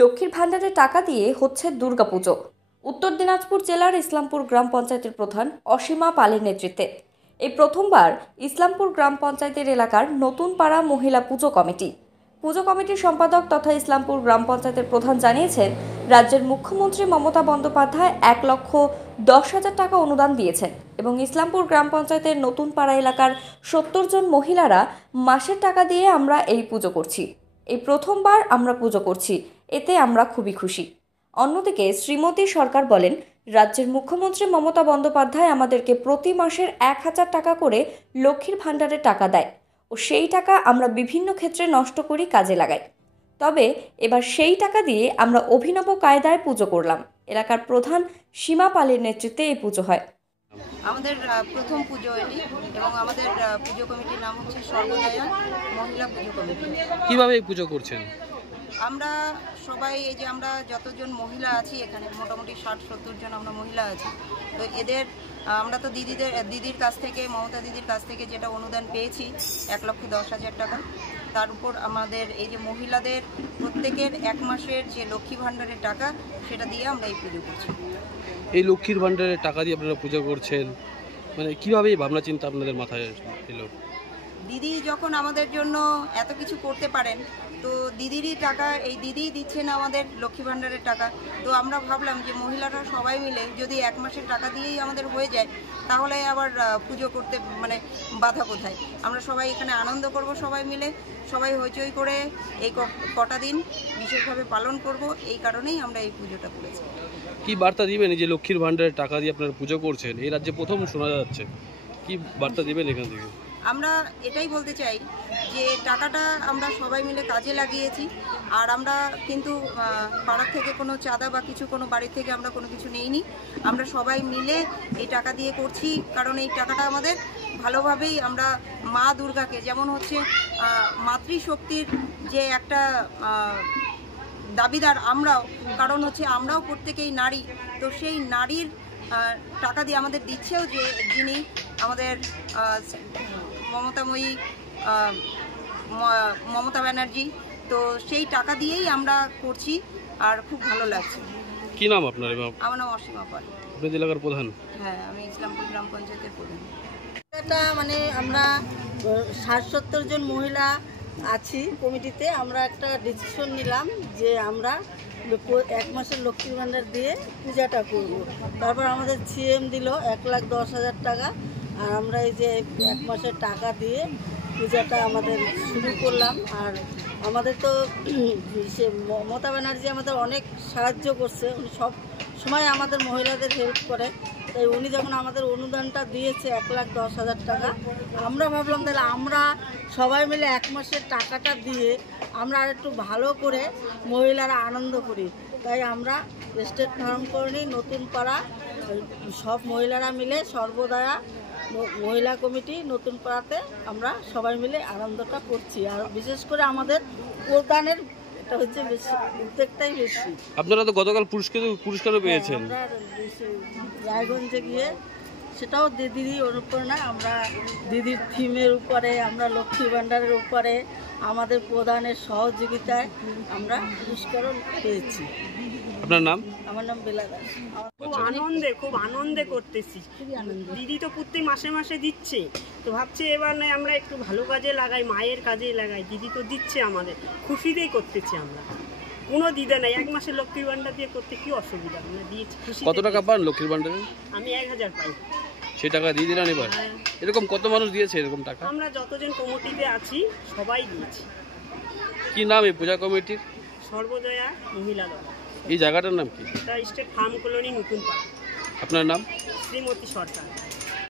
লক্ষ্মীর ভাণ্ডারে টাকা দিয়ে হচ্ছে দুর্গাপুজো। উত্তর দিনাজপুর জেলার ইসলামপুর গ্রাম পঞ্চায়েতের প্রধান অসীমা পালের নেতৃত্বে এই প্রথমবার ইসলামপুর গ্রাম পঞ্চায়েতের এলাকার নতুন পাড়া মহিলা পুজো কমিটির সম্পাদক তথা ইসলামপুর গ্রাম পঞ্চায়েতের প্রধান জানিয়েছেন, রাজ্যের মুখ্যমন্ত্রী মমতা বন্দ্যোপাধ্যায় 1,10,00,000 টাকা অনুদান দিয়েছেন এবং ইসলামপুর গ্রাম পঞ্চায়েতের নতুন পাড়া এলাকার 70 জন মহিলারা মাসের টাকা দিয়ে আমরা এই পুজো করছি। এই প্রথমবার আমরা পুজো করছি, এতে আমরা খুবই খুশি। অন্যদিকে শ্রীমতী সরকার বলেন, রাজ্যের মুখ্যমন্ত্রী মমতা বন্দ্যোপাধ্যায় আমাদেরকে প্রতি মাসের 1,000 টাকা করে লক্ষ্মীর ভাণ্ডারে টাকা দেয় ও সেই টাকা আমরা বিভিন্ন ক্ষেত্রে নষ্ট করি, কাজে লাগাই। তবে এবার সেই টাকা দিয়ে আমরা অভিনব কায়দায় পুজো করলাম। এলাকার প্রধান সীমা পালের নেতৃত্বে এই পুজো হয়। আমাদের প্রথম পুজো এটি এবং আমাদের পুজো কমিটির নাম হচ্ছে সর্বদয়া মহিলা পুজো কমিটি। কিভাবে এই পুজো করছেন? আমরা সবাই এই যে আমরা যতজন মহিলা আছি এখানে মোটামুটি 60-70 জন আমরা মহিলা আছি, তো এদের আমরা তো দিদির কাছ থেকে, মমতা দিদির কাছ থেকে যেটা অনুদান পেয়েছি 1,10,000 টাকা, তার উপর আমাদের এই যে মহিলাদের প্রত্যেকের 1 মাসের যে লক্ষ্মী ভাণ্ডারের টাকা সেটা দিয়ে আমরা এই পুজো করছি। এই লক্ষ্মীর ভাণ্ডারের টাকা দিয়ে আপনারা পুজো করছেন, মানে কিভাবে এই ভাবনা চিন্তা আপনাদের মাথায় এলো? দিদি যখন আমাদের জন্য এত কিছু করতে পারেন, তো দিদিরই টাকা, এই দিদিই দিচ্ছেন আমাদের লক্ষ্মী ভাণ্ডারের টাকা। তো আমরা ভাবলাম যে মহিলারা সবাই মিলে যদি 1 মাসের টাকা দিয়েই আমাদের হয়ে যায়, তাহলে আবার পুজো করতে মানে বাধা কোথায়? আমরা সবাই এখানে আনন্দ করব, সবাই মিলে সবাই হইচই করে এই কটা দিন বিশেষভাবে পালন করব, এই কারণেই আমরা এই পুজোটা করেছি। কি বার্তা দিবেন এই যে লক্ষ্মীর ভাণ্ডারের টাকা দিয়ে আপনারা পুজো করছেন, এই রাজ্যে প্রথম শোনা যাচ্ছে, কি বার্তা দিবেন এখান থেকে? আমরা এটাই বলতে চাই যে টাকাটা আমরা সবাই মিলে কাজে লাগিয়েছি, আর আমরা কিন্তু পাড়ার থেকে কোনো চাঁদা বা কিছু কোনো বাড়ির থেকে আমরা কোনো কিছু নেইনি। আমরা সবাই মিলে এই টাকা দিয়ে করছি, কারণ এই টাকাটা আমাদের ভালোভাবেই আমরা মা দুর্গাকে, যেমন হচ্ছে মাতৃশক্তির যে একটা দাবিদার আমরাও, কারণ হচ্ছে আমরাও প্রত্যেকেই নারী, তো সেই নারীর টাকা দিয়ে আমাদের দিচ্ছেও যে যিনি আমাদের মমতাময়ী মমতা ব্যানার্জি, তো সেই টাকা দিয়েই আমরা করছি আর খুব ভালো লাগছে। কি নাম আপনার? আমার নাম অসীমা পাল। আপনি এলাকার প্রধান? হ্যাঁ, আমি ইসলামপুর গ্রাম পঞ্চায়েতের প্রধান। এটা মানে আমরা 60-70 জন মহিলা আছি কমিটিতে, আমরা একটা ডিসিশন নিলাম যে আমরা 1 মাসের লক্ষ্মীর ভাণ্ডার দিয়ে পূজাটা করব। তারপর আমাদের সিএম দিল 1,10,000 টাকা, আর আমরা এই যে 1 মাসের টাকা দিয়ে পূজাটা আমাদের শুরু করলাম। আর আমাদের তো সে মমতা ব্যানার্জি আমাদের অনেক সাহায্য করছে, উনি সব সময় আমাদের মহিলাদের হেল্প করে। তাই উনি যখন আমাদের অনুদানটা দিয়েছে 1,10,000 টাকা, আমরা ভাবলাম তাহলে আমরা সবাই মিলে 1 মাসের টাকাটা দিয়ে আমরা আর একটু ভালো করে মহিলারা আনন্দ করি। তাই আমরা স্টেট ফার্ম কলোনি নতুন পাড়া সব মহিলারা মিলে সর্বদয়া মহিলা কমিটি নতুন পাড়াতে আমরা সবাই মিলে আনন্দটা করছি। আর বিশেষ করে আমাদের প্রদানের এটা হচ্ছে বেশি, উদ্যোগটাই বেশি। আপনারা তো গতকাল পুরস্কারও পেয়েছেন। আমরা রায়গঞ্জে গিয়ে সেটাও দিদিরই অনুপ্রেরণা, আমরা দিদির থিমের উপরে, আমরা লক্ষ্মী ভাণ্ডারের উপরে আমাদের প্রধানের সহযোগিতায় আমরা পুরস্কারও পেয়েছি। আপনার নাম? আমার নাম বেলা দাস। খুব আনন্দে করতেছি। দিদি তো প্রত্যেক মাসে মাসে দিচ্ছে, তো ভাবছি এবার নয় আমরা একটু ভালো কাজে লাগাই, মায়ের কাজে লাগাই। দিদি তো দিচ্ছে, আমাদের খুশিতেই করতেছি আমরা, কোনো দ্বিধা নাই। 1 মাসের লক্ষ্মীর ভাণ্ডার দিয়ে করতে কি অসুবিধা, আমরা দিয়েছি খুশি। কত টাকা পান লক্ষ্মীর ভাণ্ডারে? আমি 1,000 পাই। সেই টাকা দিয়ে দিলেন এবার? এরকম কত মানুষ দিয়েছে এরকম টাকা? আমরা যতজন কমিটিতে আছি সবাই দিয়েছি। কি নাম এই পূজা কমিটির? সর্বদয়া মহিলা দল। এই জায়গাটার নাম কি? এটা স্টেট ফার্ম কলোনি নতুন পাড়া। আপনার নাম? শ্রীমতী সরকার।